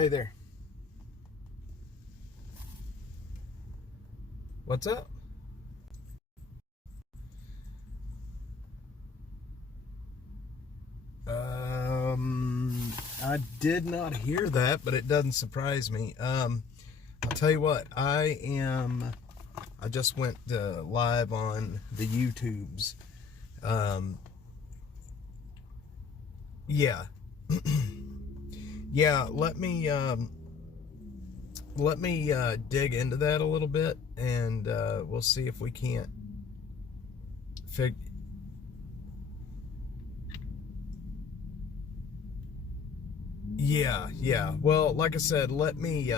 Hey there. What's up? I did not hear that, but it doesn't surprise me. I'll tell you what, I just went live on the YouTubes. Yeah. Yeah, let me dig into that a little bit, and we'll see if we can't figure. Yeah. Well, like I said, let me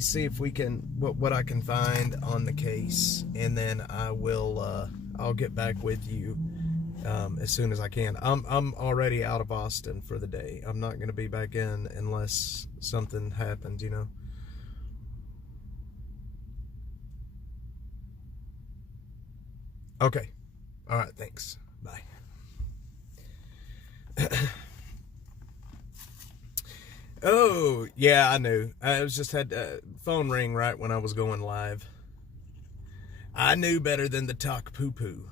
see if we can what I can find on the case, and then I'll get back with you as soon as I can. I'm already out of Austin for the day. I'm not going to be back in unless something happens, you know. Okay. All right. Thanks. Bye. Oh, yeah, I knew. I was just had phone ring right when I was going live. I knew better than to talk poo-poo.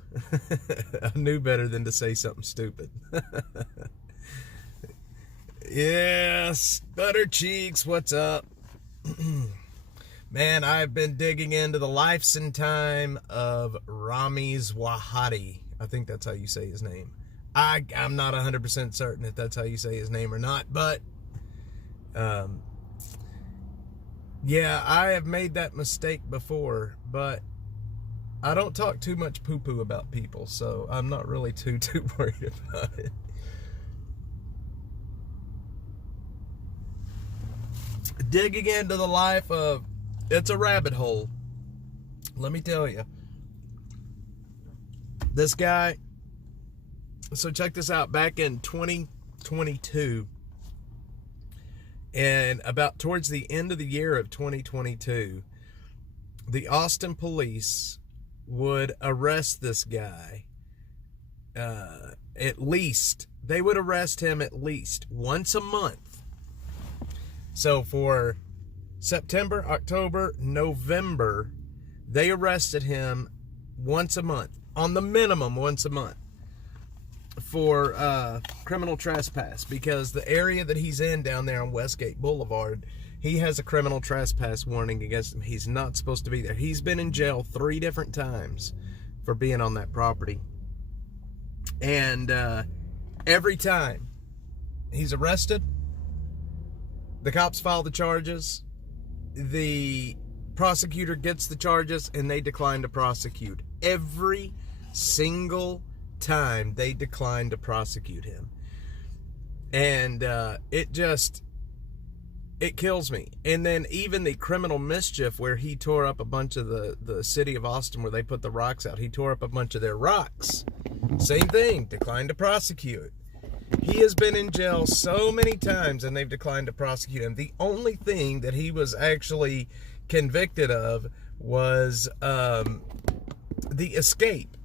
I knew better than to say something stupid. Yes, Butter Cheeks, what's up? Man, I've been digging into the life and time of Ramiz Wahadi. I think that's how you say his name. I'm not 100% certain if that's how you say his name or not, but yeah, I have made that mistake before, but I don't talk too much poo-poo about people, so I'm not really too worried about it. Digging into the life of, it's a rabbit hole. Let me tell you. This guy, so check this out, back in 2022, and about towards the end of the year of 2022, the Austin police would arrest this guy. They would arrest him at least once a month. So for September, October, November, they arrested him once a month, on the minimum once a month, for criminal trespass, because the area that he's in down there on Westgate Boulevard, he has a criminal trespass warning against him. He's not supposed to be there. He's been in jail 3 different times for being on that property. And every time he's arrested, the cops file the charges, the prosecutor gets the charges, and they decline to prosecute. Every single time they decline to prosecute him. And it kills me. And then even the criminal mischief where he tore up a bunch of the city of Austin, where they put the rocks out, he tore up a bunch of their rocks. Same thing, declined to prosecute. He has been in jail so many times and they've declined to prosecute him. The only thing that he was actually convicted of was the escape.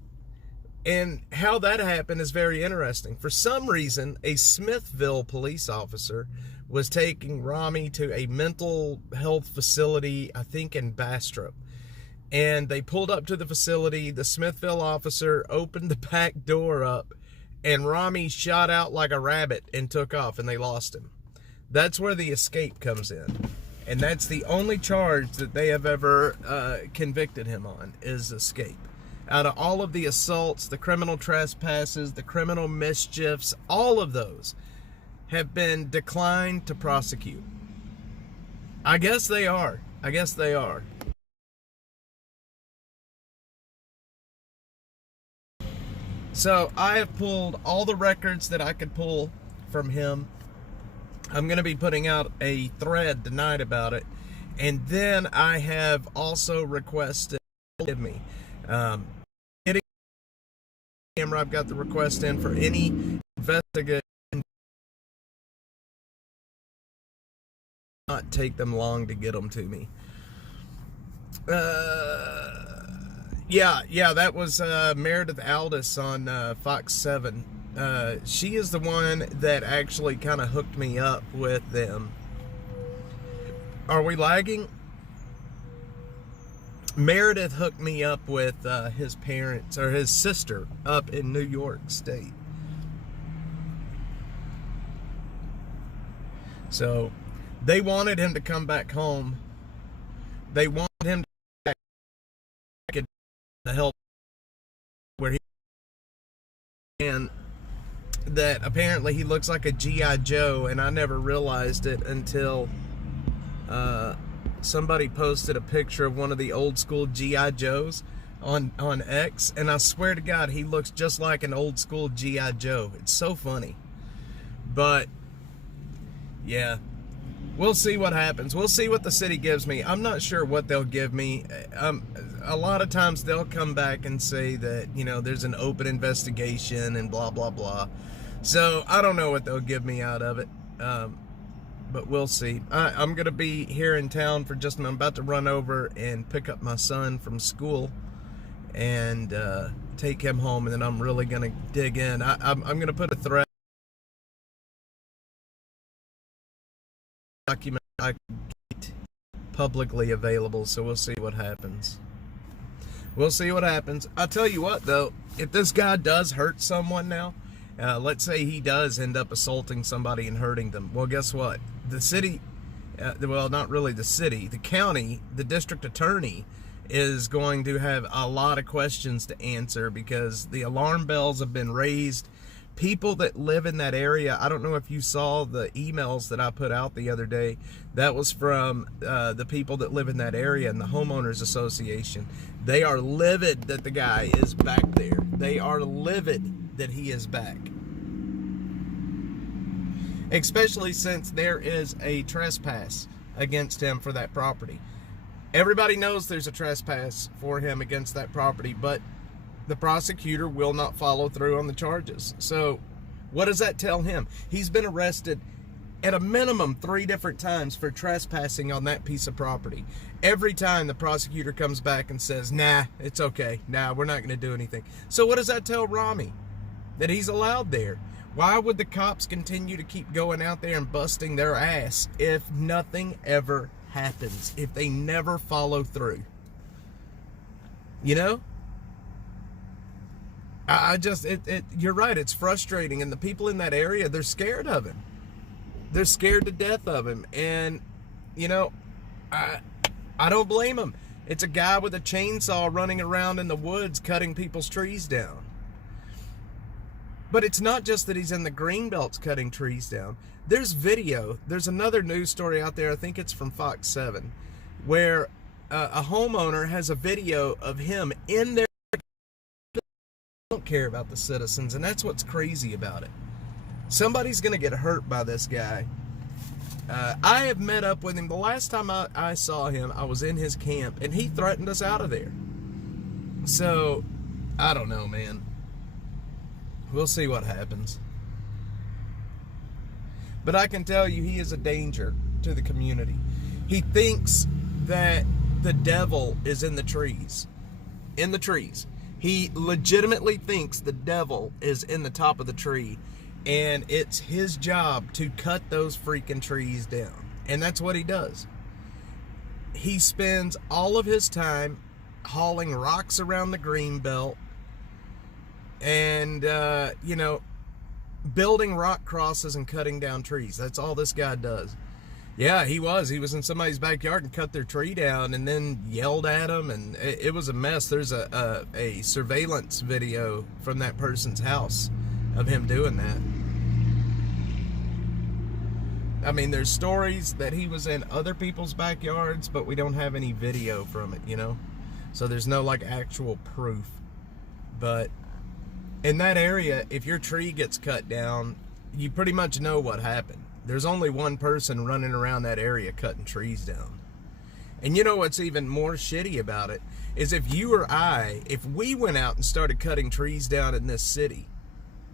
And how that happened is very interesting. For some reason, a Smithville police officer was taking Rami to a mental health facility, I think in Bastrop. And they pulled up to the facility. The Smithville officer opened the back door up, and Rami shot out like a rabbit and took off, and they lost him. That's where the escape comes in. And that's the only charge that they have ever convicted him on, is escape. Out of all of the assaults, the criminal trespasses, the criminal mischiefs, all of those have been declined to prosecute. I guess they are. So I have pulled all the records that I could pull from him. I'm going to be putting out a thread tonight about it. And then I have also requested, give me, I've got the request in for any investigation. Not take them long to get them to me. Yeah, that was Meredith Aldis on Fox 7. She is the one that actually kind of hooked me up with them. Are we lagging? Meredith hooked me up with his parents, or his sister, up in New York State. So they wanted him to come back home. They wanted him to get the help where he, and that apparently he looks like a G.I. Joe, and I never realized it until somebody posted a picture of one of the old school G.I. Joes on X, and I swear to God, he looks just like an old school G.I. Joe. It's so funny. But yeah, we'll see what happens. We'll see what the city gives me. I'm not sure what they'll give me. A lot of times they'll come back and say that, you know, there's an open investigation and blah, blah, blah. So I don't know what they'll give me out of it. But we'll see. I'm going to be here in town for I'm about to run over and pick up my son from school and take him home, and then I'm really going to dig in. I'm going to put a thread document I get publicly available, so we'll see what happens. We'll see what happens. I'll tell you what, though, if this guy does hurt someone now, let's say he does end up assaulting somebody and hurting them. Well, guess what? The city, well, not really the city, the county, the district attorney is going to have a lot of questions to answer because the alarm bells have been raised. People that live in that area, I don't know if you saw the emails that I put out the other day. That was from the people that live in that area and the homeowners association. They are livid that the guy is back there. They are livid that he is back. Especially since there is a trespass against him for that property. Everybody knows there's a trespass for him against that property, but the prosecutor will not follow through on the charges. So what does that tell him? He's been arrested at a minimum 3 different times for trespassing on that piece of property. Every time the prosecutor comes back and says, nah, it's okay. Nah, we're not going to do anything. So what does that tell Rami? That he's allowed there. Why would the cops continue to keep going out there and busting their ass if nothing ever happens? If they never follow through? You know? You're right, it's frustrating, and the people in that area, they're scared of him. They're scared to death of him, and, you know, I don't blame them. It's a guy with a chainsaw running around in the woods cutting people's trees down. But it's not just that he's in the green belts cutting trees down. There's video. There's another news story out there, I think it's from Fox 7, where a homeowner has a video of him in there. Don't care about the citizens, and that's what's crazy about it. Somebody's gonna get hurt by this guy. I have met up with him. The last time I saw him, I was in his camp, and he threatened us out of there. So I don't know, man. We'll see what happens. But I can tell you, he is a danger to the community. He thinks that the devil is in the trees. In the trees. He legitimately thinks the devil is in the top of the tree, and it's his job to cut those freaking trees down. And that's what he does. He spends all of his time hauling rocks around the green belt and, you know, building rock crosses and cutting down trees. That's all this guy does. Yeah, he was in somebody's backyard and cut their tree down and then yelled at them, and it was a mess. There's a surveillance video from that person's house of him doing that. I mean, there's stories that he was in other people's backyards, but we don't have any video from it, you know? So there's no, like, actual proof. But in that area, if your tree gets cut down, you pretty much know what happened. There's only one person running around that area cutting trees down. And you know what's even more shitty about it is if you or I, if we went out and started cutting trees down in this city,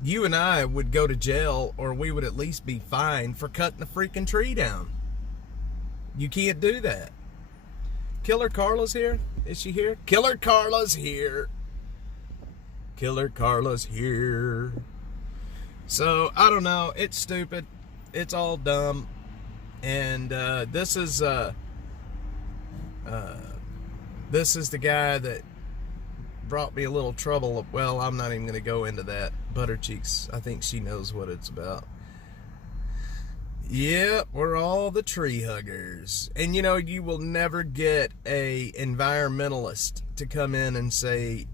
you and I would go to jail, or we would at least be fined for cutting the freaking tree down. You can't do that. Killer Carla's here? Is she here? Killer Carla's here. Killer Carla's here. So, I don't know. It's stupid. It's all dumb. And this is the guy that brought me a little trouble. Well, I'm not even going to go into that. Buttercheeks, I think she knows what it's about. Yep, we're all the tree huggers. And you know, you will never get a environmentalist to come in and say,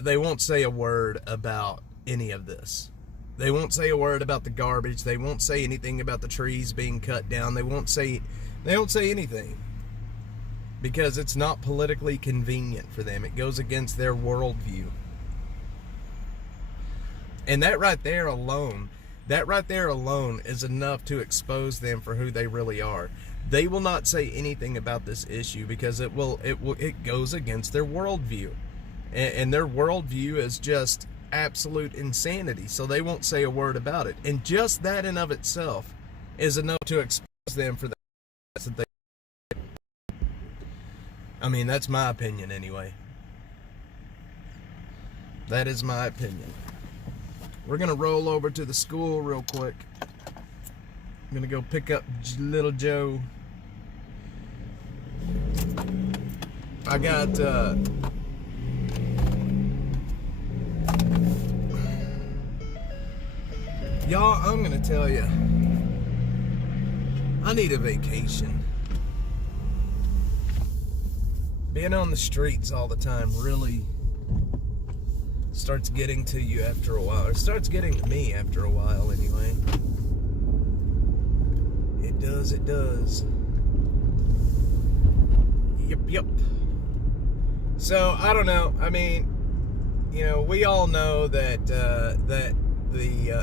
they won't say a word about any of this. They won't say a word about the garbage. They won't say anything about the trees being cut down. They won't say anything. Because it's not politically convenient for them. It goes against their worldview. And that right there alone is enough to expose them for who they really are. They will not say anything about this issue because it goes against their worldview. And their worldview is just absolute insanity. So they won't say a word about it. And just that in of itself is enough to expose them for that they. I mean, that's my opinion anyway. That is my opinion. We're going to roll over to the school real quick. I'm going to go pick up little Joe. I got... y'all, I'm going to tell you. I need a vacation. Being on the streets all the time really starts getting to you after a while. Or starts getting to me after a while anyway. It does. Yep. So, I don't know. I mean, you know, we all know that the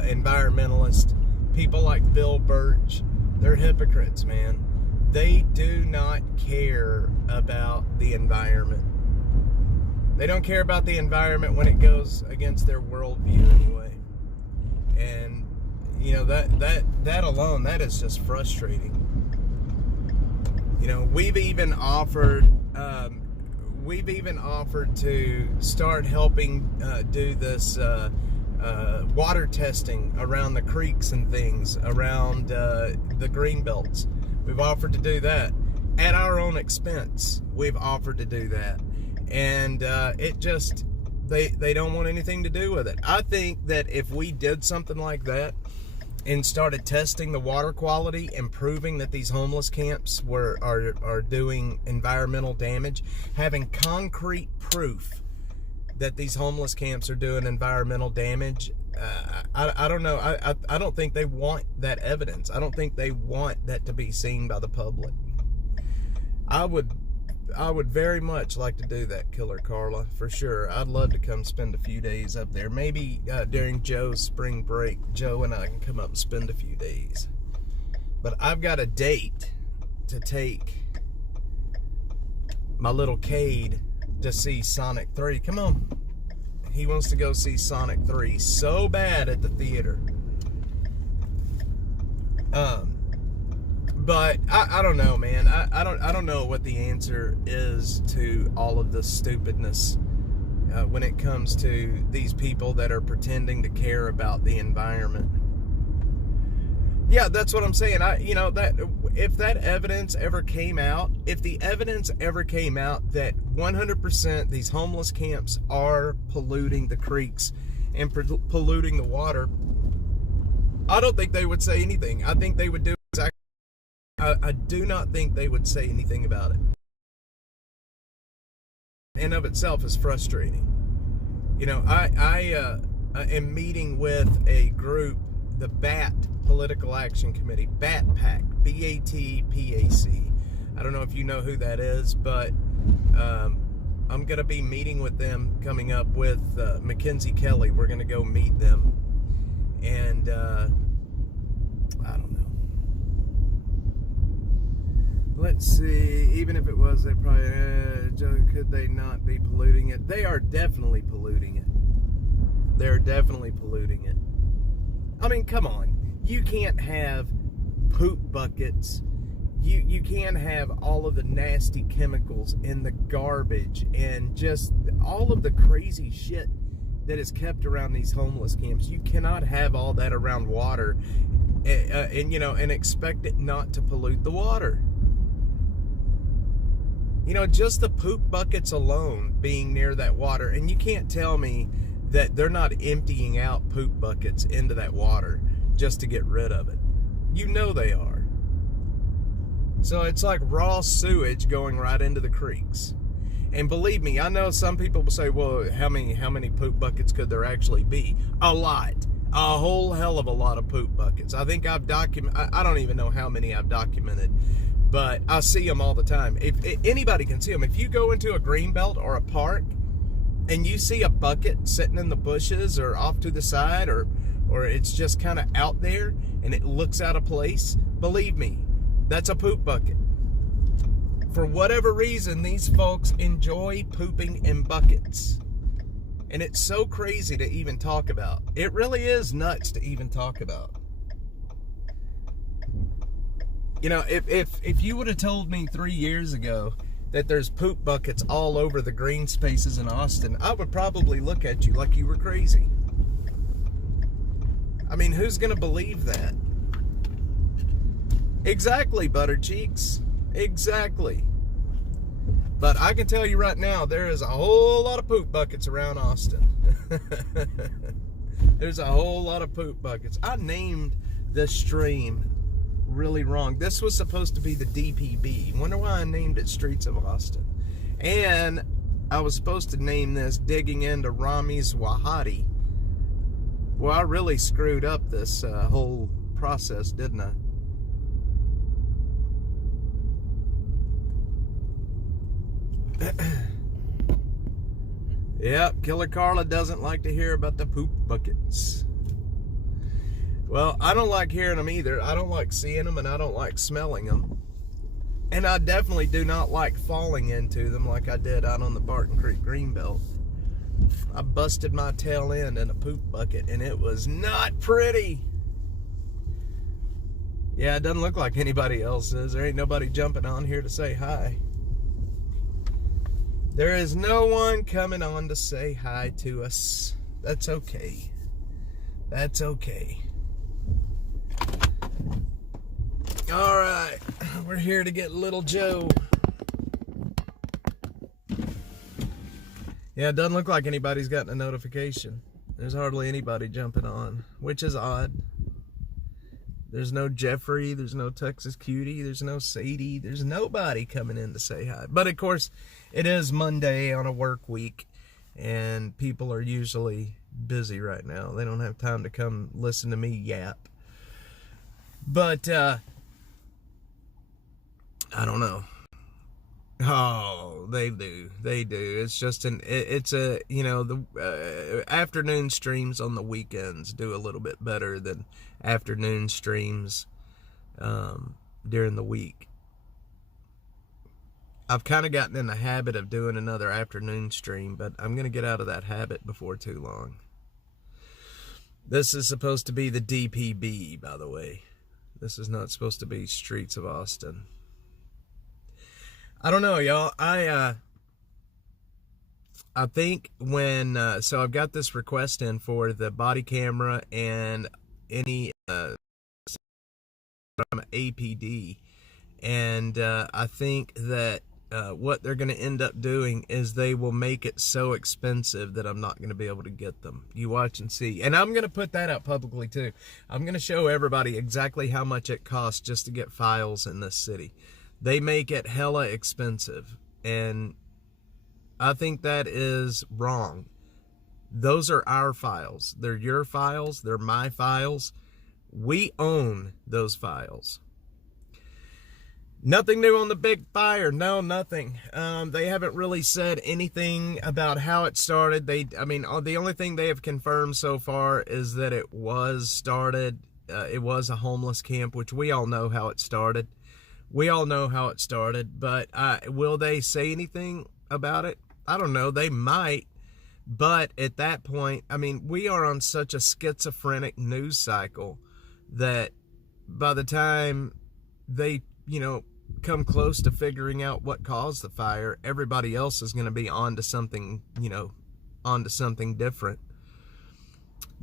environmentalist, people like Bill Birch, they're hypocrites, man. They do not care about the environment. They don't care about the environment when it goes against their worldview anyway. And, you know, that alone, that is just frustrating. You know, we've even offered to start helping do this water testing around the creeks and things, around the green belts. We've offered to do that at our own expense. We've offered to do that. And it just, they don't want anything to do with it. I think that if we did something like that and started testing the water quality and proving that these homeless camps are doing environmental damage, having concrete proof that these homeless camps are doing environmental damage, I don't know. I don't think they want that evidence. I don't think they want that to be seen by the public. I would very much like to do that, Killer Carla, for sure. I'd love to come spend a few days up there. Maybe during Joe's spring break, Joe and I can come up and spend a few days. But I've got a date to take my little Cade to see Sonic 3. Come on. He wants to go see Sonic 3 so bad at the theater. But I don't know, man. I don't know what the answer is to all of this stupidness when it comes to these people that are pretending to care about the environment. Yeah, that's what I'm saying. You know, that if that evidence ever came out, if the evidence ever came out that 100% these homeless camps are polluting the creeks and polluting the water, I don't think they would say anything. I think they would do exactly. I do not think they would say anything about it. In of itself is frustrating. You know, I am meeting with a group, the BAT Political Action Committee, BATPAC, BATPAC. I don't know if you know who that is, but I'm going to be meeting with them coming up with Mackenzie Kelly. We're going to go meet them. And I don't know. Let's see. Even if it was, they probably could they not be polluting it? They are definitely polluting it. They're definitely polluting it. I mean, come on. You can't have poop buckets. You can't have all of the nasty chemicals in the garbage and just all of the crazy shit that is kept around these homeless camps. You cannot have all that around water and expect it not to pollute the water. Just the poop buckets alone being near that water, and you can't tell me that they're not emptying out poop buckets into that water just to get rid of it. They are. So it's like raw sewage going right into the creeks. And believe me, I know some people will say, well, how many poop buckets could there actually be? A lot. A whole hell of a lot of poop buckets. I think I've documented, I don't even know how many I've documented, but I see them all the time. If anybody can see them. If you go into a greenbelt or a park and you see a bucket sitting in the bushes or off to the side, or it's just kind of out there and it looks out of place, believe me, that's a poop bucket. For whatever reason, these folks enjoy pooping in buckets. And it's so crazy to even talk about. It really is nuts to even talk about. If you would have told me 3 years ago that there's poop buckets all over the green spaces in Austin, I would probably look at you like you were crazy. I mean, who's going to believe that? Exactly, butter cheeks. Exactly. But I can tell you right now, there is a whole lot of poop buckets around Austin. There's a whole lot of poop buckets. I named this stream really wrong. This was supposed to be the DPB. Wonder why I named it Streets of Austin. And I was supposed to name this Digging into Rami's Wahati. Well, I really screwed up this whole process, didn't I? Yep, Killer Carla doesn't like to hear about the poop buckets. Well, I don't like hearing them either. I don't like seeing them, and I don't like smelling them. And I definitely do not like falling into them like I did out on the Barton Creek Greenbelt. I busted my tail end in a poop bucket, and it was not pretty. Yeah, it doesn't look like anybody else's. There ain't nobody jumping on here to say hi. There is no one coming on to say hi to us. That's okay. That's okay. All right, we're here to get Little Joe. Yeah, it doesn't look like anybody's gotten a notification. There's hardly anybody jumping on, which is odd. There's no Jeffrey, there's no Texas Cutie, there's no Sadie, there's nobody coming in to say hi. But of course, it is Monday on a work week, and people are usually busy right now. They don't have time to come listen to me yap. But, I don't know. Oh, they do. They do. It's just the afternoon streams on the weekends do a little bit better than afternoon streams during the week. I've kind of gotten in the habit of doing another afternoon stream, but I'm going to get out of that habit before too long. This is supposed to be the DPB, by the way. This is not supposed to be Streets of Austin. I don't know, y'all. I think when so I've got this request in for the body camera and any APD, and I think that what they're going to end up doing is they will make it so expensive that I'm not going to be able to get them. You watch and see. And I'm going to put that out publicly too. I'm going to show everybody exactly how much it costs just to get files in this city. They make it hella expensive, and I think that is wrong. Those are our files. They're your files. They're my files. We own those files. Nothing new on the big fire. No, nothing. They haven't really said anything about how it started. The only thing they have confirmed so far is that it was started. It was a homeless camp, which we all know how it started. We all know how it started, but will they say anything about it? I don't know. They might, but at that point, we are on such a schizophrenic news cycle that by the time they, come close to figuring out what caused the fire, everybody else is going to be onto something, onto something different.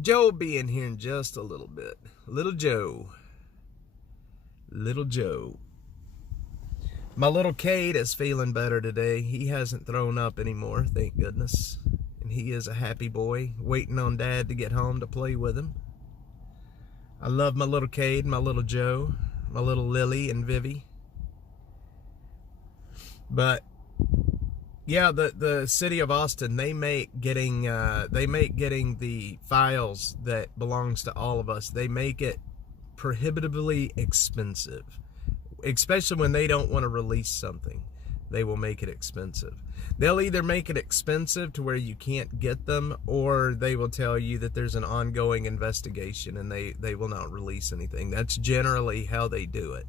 Joe will be in here in just a little bit. Little Joe. Little Joe. My little Cade is feeling better today. He hasn't thrown up anymore, thank goodness. And he is a happy boy, waiting on Dad to get home to play with him. I love my little Cade, my little Joe, my little Lily and Vivi. But yeah, the city of Austin, they make getting the files that belongs to all of us, they make it prohibitively expensive. Especially when they don't want to release something, they will make it expensive. They'll either make it expensive to where you can't get them, or they will tell you that there's an ongoing investigation and they will not release anything. That's generally how they do it.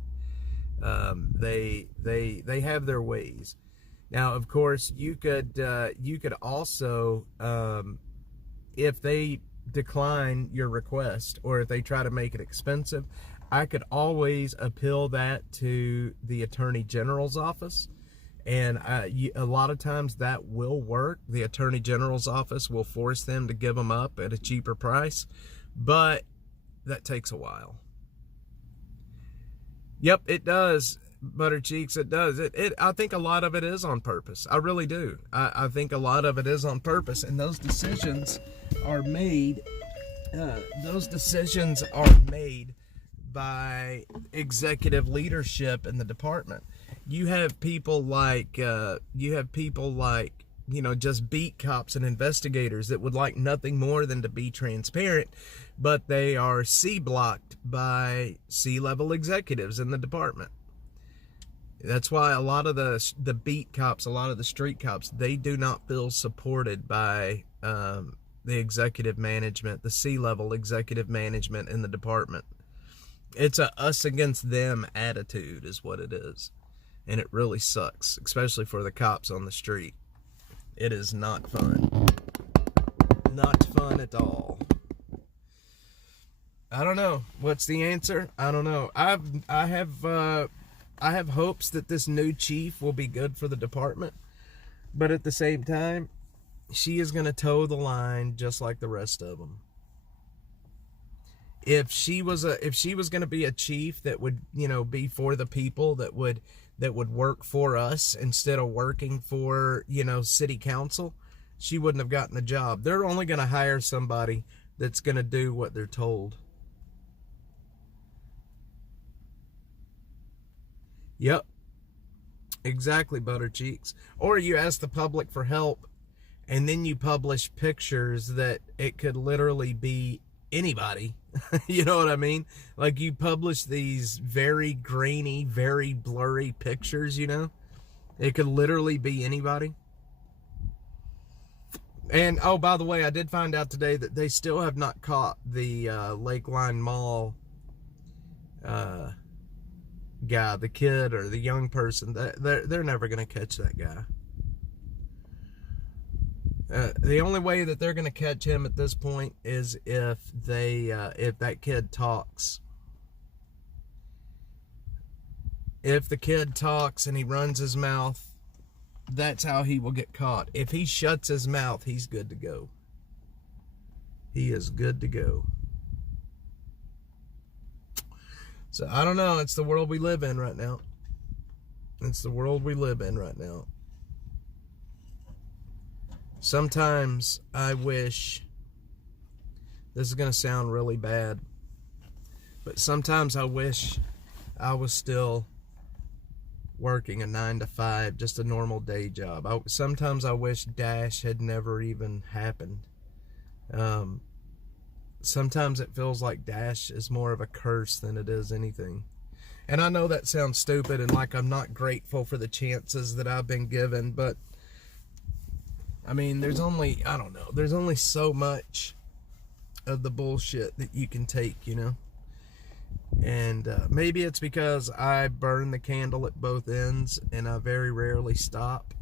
They have their ways. Now, of course, you could also, if they decline your request, or if they try to make it expensive, I could always appeal that to the Attorney General's office, and a lot of times that will work. The Attorney General's office will force them to give them up at a cheaper price, but that takes a while. Yep, it does, Buttercheeks, it does. I think a lot of it is on purpose. I really do. I think a lot of it is on purpose, and those decisions are made. By executive leadership in the department. You have people like just beat cops and investigators that would like nothing more than to be transparent, but they are C-blocked by C-level executives in the department. That's why a lot of the beat cops, a lot of the street cops, they do not feel supported by the executive management, the C-level executive management in the department. It's a us against them attitude is what it is. And it really sucks, especially for the cops on the street. It is not fun. Not fun at all. I don't know. What's the answer? I don't know. I have hopes that this new chief will be good for the department. But at the same time, she is going to toe the line just like the rest of them. If she was going to be a chief that would, be for the people, that would work for us instead of working for, city council, she wouldn't have gotten the job. They're only going to hire somebody that's going to do what they're told. Yep. Exactly, Buttercheeks. Or you ask the public for help, and then you publish pictures that it could literally be anybody. You know what I mean? Like, you publish these very grainy, very blurry pictures, It could literally be anybody. And, oh, by the way, I did find out today that they still have not caught the Lakeline Mall guy, the kid or the young person. They're never going to catch that guy. The only way that they're going to catch him at this point is if that kid talks. If the kid talks and he runs his mouth, that's how he will get caught. If he shuts his mouth, he's good to go. He is good to go. So, I don't know. It's the world we live in right now. It's the world we live in right now. Sometimes I wish, this is going to sound really bad, but sometimes I wish I was still working a 9-to-5, just a normal day job. Sometimes I wish Dash had never even happened. Sometimes it feels like Dash is more of a curse than it is anything. And I know that sounds stupid and like I'm not grateful for the chances that I've been given, but I mean, there's only so much of the bullshit that you can take, And maybe it's because I burn the candle at both ends and I very rarely stop.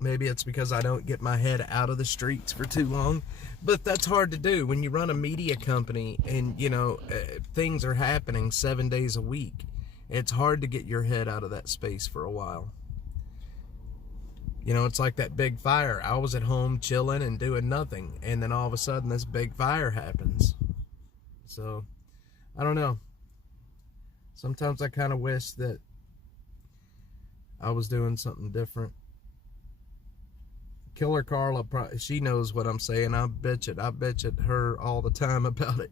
Maybe it's because I don't get my head out of the streets for too long. But that's hard to do when you run a media company and, things are happening 7 days a week. It's hard to get your head out of that space for a while. It's like that big fire. I was at home chilling and doing nothing, and then all of a sudden this big fire happens. So, I don't know. Sometimes I kind of wish that I was doing something different. Killer Carla, she knows what I'm saying. I bitch at her all the time about it.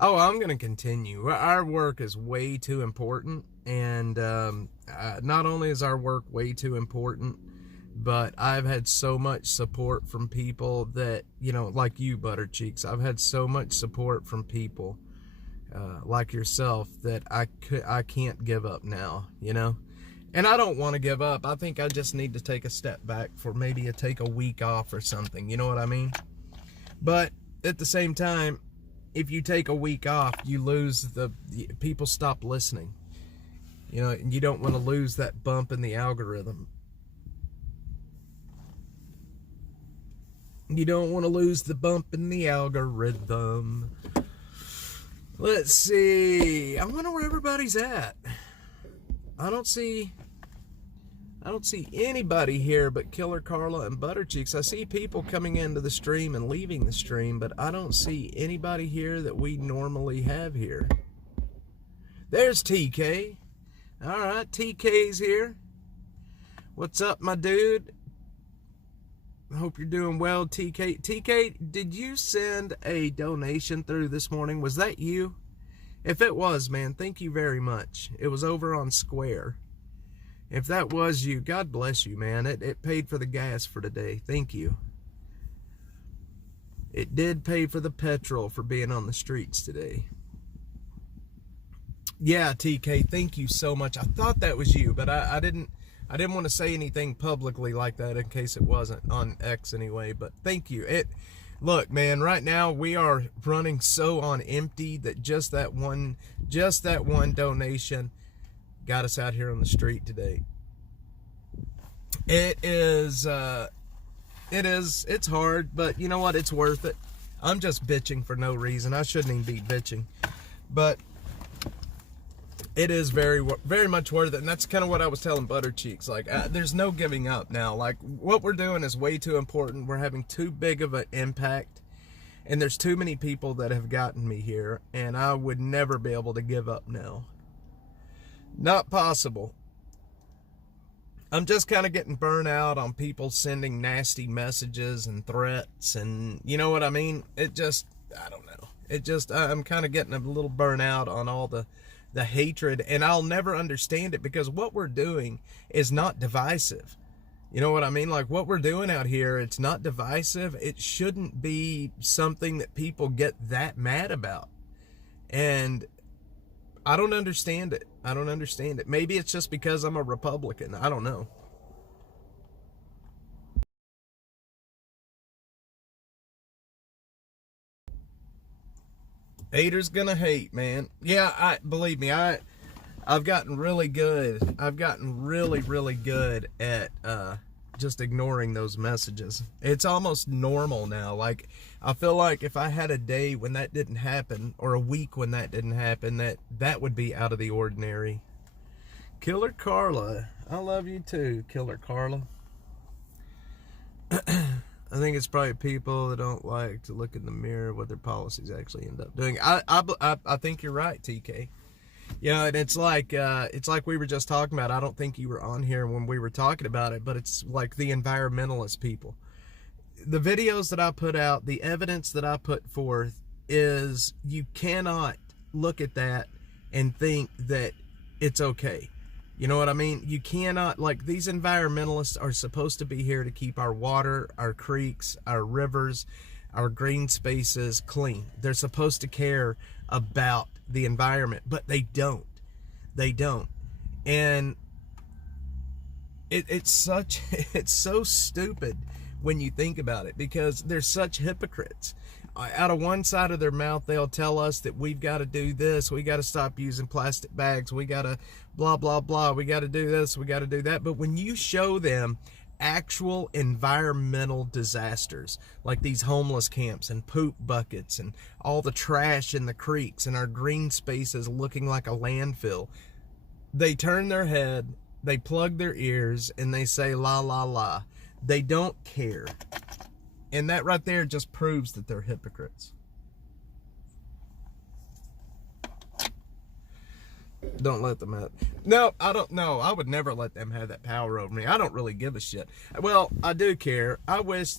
Oh, I'm going to continue. Our work is way too important. And not only is our work way too important, but I've had so much support from people that, you know, like you, Butter Cheeks. I've had so much support from people like yourself that I can't give up now, you know? And I don't want to give up. I think I just need to take a step back for maybe take a week off or something. You know what I mean? But at the same time, if you take a week off, you lose people stop listening. You know, and you don't want to lose that bump in the algorithm. You don't want to lose the bump in the algorithm. Let's see. I wonder where everybody's at. I don't see anybody here but Killer Carla and Butter Cheeks. I see people coming into the stream and leaving the stream, but I don't see anybody here that we normally have here. There's TK. All right, TK's here. What's up, my dude? I hope you're doing well, TK. TK, did you send a donation through this morning? Was that you? If it was, man, thank you very much. It was over on Square. If that was you, God bless you, man. It paid for the gas for today. Thank you. It did pay for the petrol for being on the streets today. Yeah, TK, thank you so much. I thought that was you, but I didn't want to say anything publicly like that in case it wasn't on X anyway, but thank you. Look, man, right now we are running so on empty that just that one donation got us out here on the street today. It's hard, but you know what? It's worth it. I'm just bitching for no reason. I shouldn't even be bitching, but it is very, very much worth it. And that's kind of what I was telling Butter Cheeks. Like, there's no giving up now. Like, what we're doing is way too important. We're having too big of an impact. And there's too many people that have gotten me here. And I would never be able to give up now. Not possible. I'm just kind of getting burnt out on people sending nasty messages and threats. And you know what I mean? I don't know. I'm kind of getting a little burnt out on all the hatred, and I'll never understand it because what we're doing is not divisive. You know what I mean? Like, what we're doing out here, it's not divisive. It shouldn't be something that people get that mad about. And I don't understand it. I don't understand it. Maybe it's just because I'm a Republican. I don't know. Haters gonna hate, man. Yeah, believe me, I've gotten really good. I've gotten really, really good at just ignoring those messages. It's almost normal now. Like, I feel like if I had a day when that didn't happen, or a week when that didn't happen, that would be out of the ordinary. Killer Carla, I love you too, Killer Carla. I think it's probably people that don't like to look in the mirror what their policies actually end up doing. I think you're right, TK. You know, and it's like we were just talking about. I don't think you were on here when we were talking about it, but it's like the environmentalist people. The videos that I put out, the evidence that I put forth is you cannot look at that and think that it's okay. You know what I mean? You cannot, like, these environmentalists are supposed to be here to keep our water, our creeks, our rivers, our green spaces clean. They're supposed to care about the environment, but they don't. They don't. And it's so stupid when you think about it, because they're such hypocrites. Out of one side of their mouth, they'll tell us that we've got to do this, we got to stop using plastic bags, we got to blah, blah, blah, we got to do this, we got to do that. But when you show them actual environmental disasters, like these homeless camps and poop buckets and all the trash in the creeks and our green spaces looking like a landfill, they turn their head, they plug their ears, and they say, la, la, la. They don't care. And that right there just proves that they're hypocrites. Don't let them have. No, I don't know. I would never let them have that power over me. I don't really give a shit. Well, I do care. I wish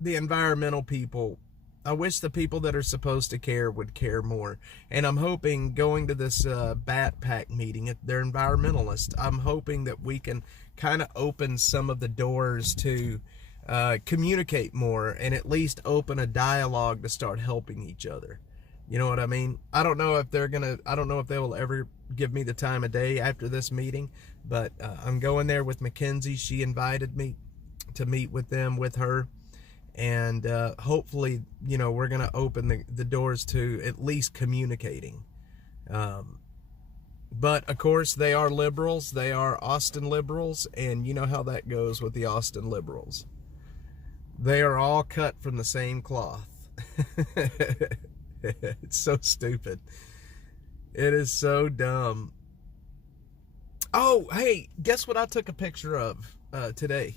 the environmental people, I wish the people that are supposed to care would care more. And I'm hoping going to this Bat Pack meeting, they're environmentalists, I'm hoping that we can kind of open some of the doors to communicate more and at least open a dialogue to start helping each other. You know what I mean? I don't know if I don't know if they will ever give me the time of day after this meeting, but I'm going there with Mackenzie. She invited me to meet with them, with her. And hopefully, you know, we're going to open the doors to at least communicating. But, of course, they are liberals. They are Austin liberals. And you know how that goes with the Austin liberals. They are all cut from the same cloth. It's so stupid. It is so dumb. Oh, hey, guess what I took a picture of today?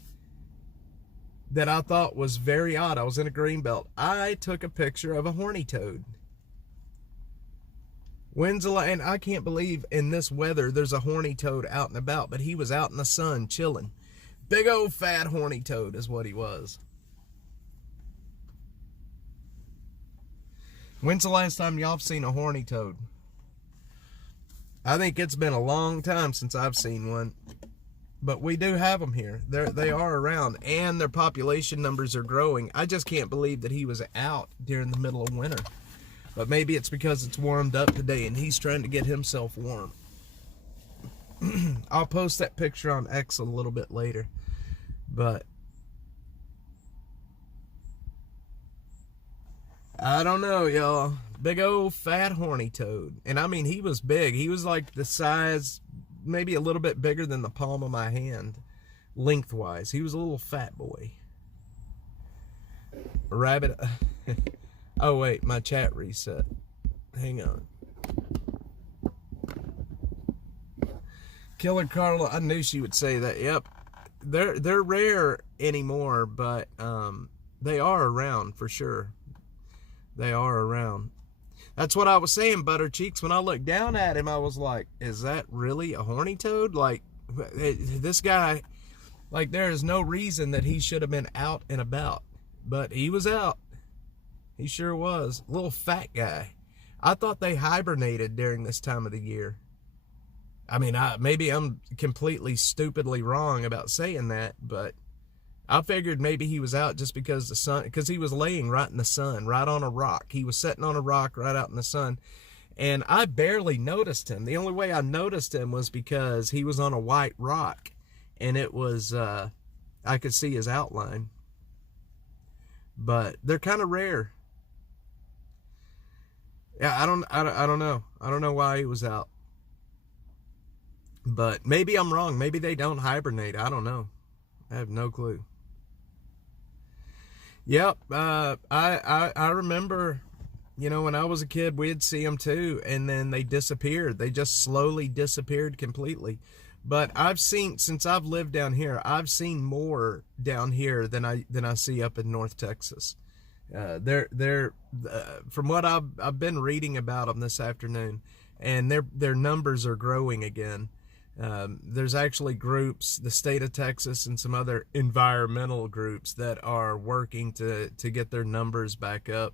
That I thought was very odd. I was in a greenbelt. I took a picture of a horny toad. And I can't believe in this weather there's a horny toad out and about, but he was out in the sun chilling. Big old fat horny toad is what he was. When's the last time y'all have seen a horny toad? I think it's been a long time since I've seen one. But we do have them here. They are around, and their population numbers are growing. I just can't believe that he was out during the middle of winter. But maybe it's because it's warmed up today, and he's trying to get himself warm. I'll post that picture on X a little bit later. But I don't know, y'all. Big old fat horny toad. And I mean, he was big. He was like the size, maybe a little bit bigger than the palm of my hand, lengthwise. He was a little fat boy. Rabbit. Oh, wait, my chat reset. Hang on. Killer Carla, I knew she would say that. Yep. They're rare anymore, but they are around for sure. They are around. That's what I was saying, Butter Cheeks. When I looked down at him, I was like, is that really a horny toad? Like, this guy, like, there is no reason that he should have been out and about. But he was out. He sure was. Little fat guy. I thought they hibernated during this time of the year. I mean, maybe I'm completely stupidly wrong about saying that, but I figured maybe he was out just because the sun, because he was laying right in the sun, right on a rock. He was sitting on a rock right out in the sun. And I barely noticed him. The only way I noticed him was because he was on a white rock. And it was, I could see his outline. But they're kind of rare. Yeah, I don't know. I don't know why he was out. But maybe I'm wrong. Maybe they don't hibernate. I don't know. I have no clue. Yep, I remember, you know, when I was a kid, we'd see them too, and then they disappeared. They just slowly disappeared completely. But I've seen, since I've lived down here, I've seen more down here than I see up in North Texas. They're from what I've been reading about them this afternoon, and their numbers are growing again. There's actually groups, the state of Texas and some other environmental groups that are working to get their numbers back up.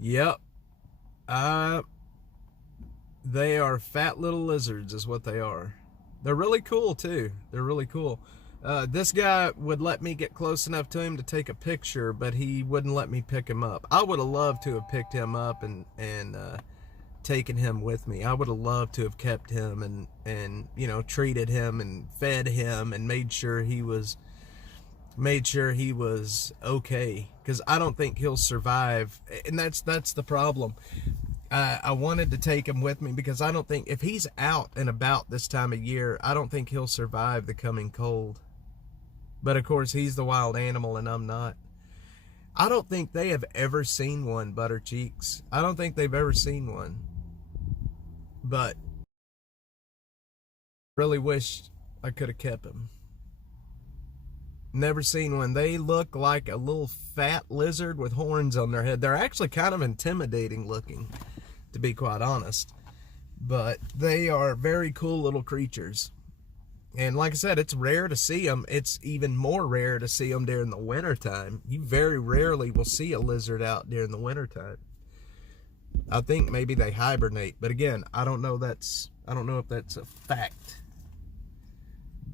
Yep. They are fat little lizards is what they are. They're really cool too. They're really cool. This guy would let me get close enough to him to take a picture, but he wouldn't let me pick him up. I would have loved to have picked him up and taken him with me. I would have loved to have kept him and you know, treated him and fed him and made sure he was okay, because I don't think he'll survive, and that's the problem. I wanted to take him with me because I don't think, if he's out and about this time of year, I don't think he'll survive the coming cold. But of course, he's the wild animal and I'm not. I don't think they have ever seen one, Butter Cheeks. I don't think they've ever seen one. But really wish I could have kept him. Never seen one. They look like a little fat lizard with horns on their head. They're actually kind of intimidating looking, to be quite honest. But they are very cool little creatures. And like I said, it's rare to see them. It's even more rare to see them during the wintertime. You very rarely will see a lizard out during the wintertime. I think maybe they hibernate, but again, I don't know if that's a fact.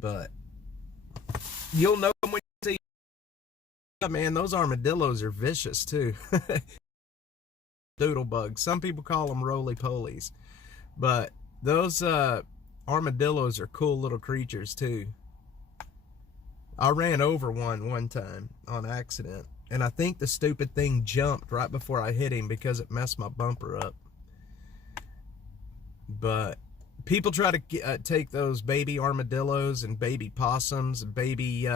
But you'll know them when you see them. Man, those armadillos are vicious too. Doodlebugs. Some people call them roly-polies. But those armadillos are cool little creatures too. I ran over one time on accident, and I think the stupid thing jumped right before I hit him because it messed my bumper up. But people try to take those baby armadillos and baby possums and baby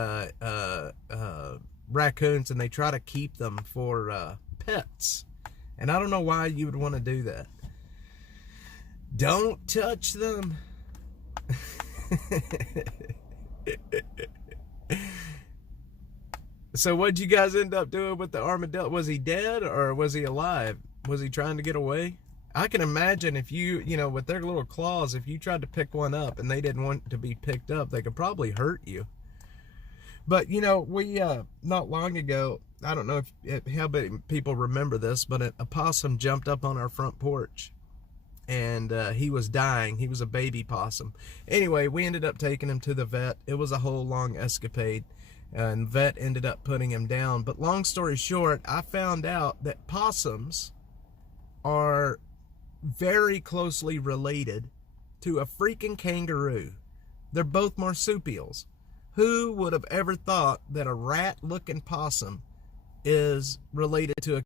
raccoons, and they try to keep them for pets. And I don't know why you would want to do that. Don't touch them. So what'd you guys end up doing with the armadillo? Was he dead or was he alive? Was he trying to get away? I can imagine if you know, with their little claws, if you tried to pick one up and they didn't want to be picked up, they could probably hurt you. But, you know, we, not long ago, I don't know if how many people remember this, but a possum jumped up on our front porch. And he was dying. He was a baby possum. Anyway, we ended up taking him to the vet. It was a whole long escapade. And vet ended up putting him down. But long story short, I found out that possums are very closely related to a freaking kangaroo. They're both marsupials. Who would have ever thought that a rat-looking possum is related to a...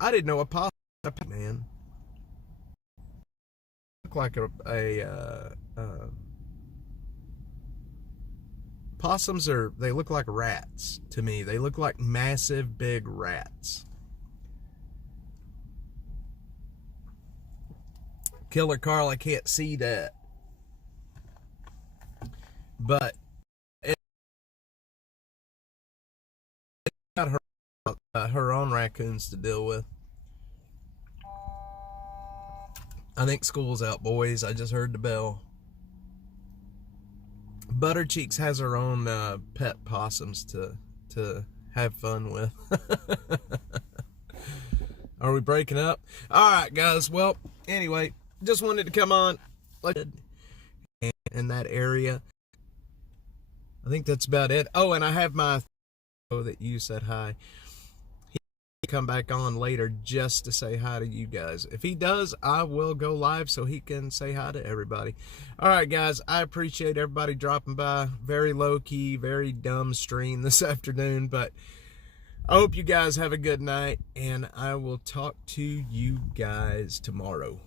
I didn't know a possum, man. Look like possums they look like rats to me. They look like massive big rats. Killer Carl, I can't see that. But it got her own raccoons to deal with. I think school's out, boys. I just heard the bell. Buttercheeks has her own pet possums to have fun with. Are we breaking up? All right, guys. Well, anyway, just wanted to come on in that area. I think that's about it. Oh, and I have my that you said hi. He'll come back on later just to say hi to you guys. If he does, I will go live so he can say hi to everybody. All right, guys, I appreciate everybody dropping by. Very low-key, very dumb stream this afternoon, but I hope you guys have a good night, and I will talk to you guys tomorrow.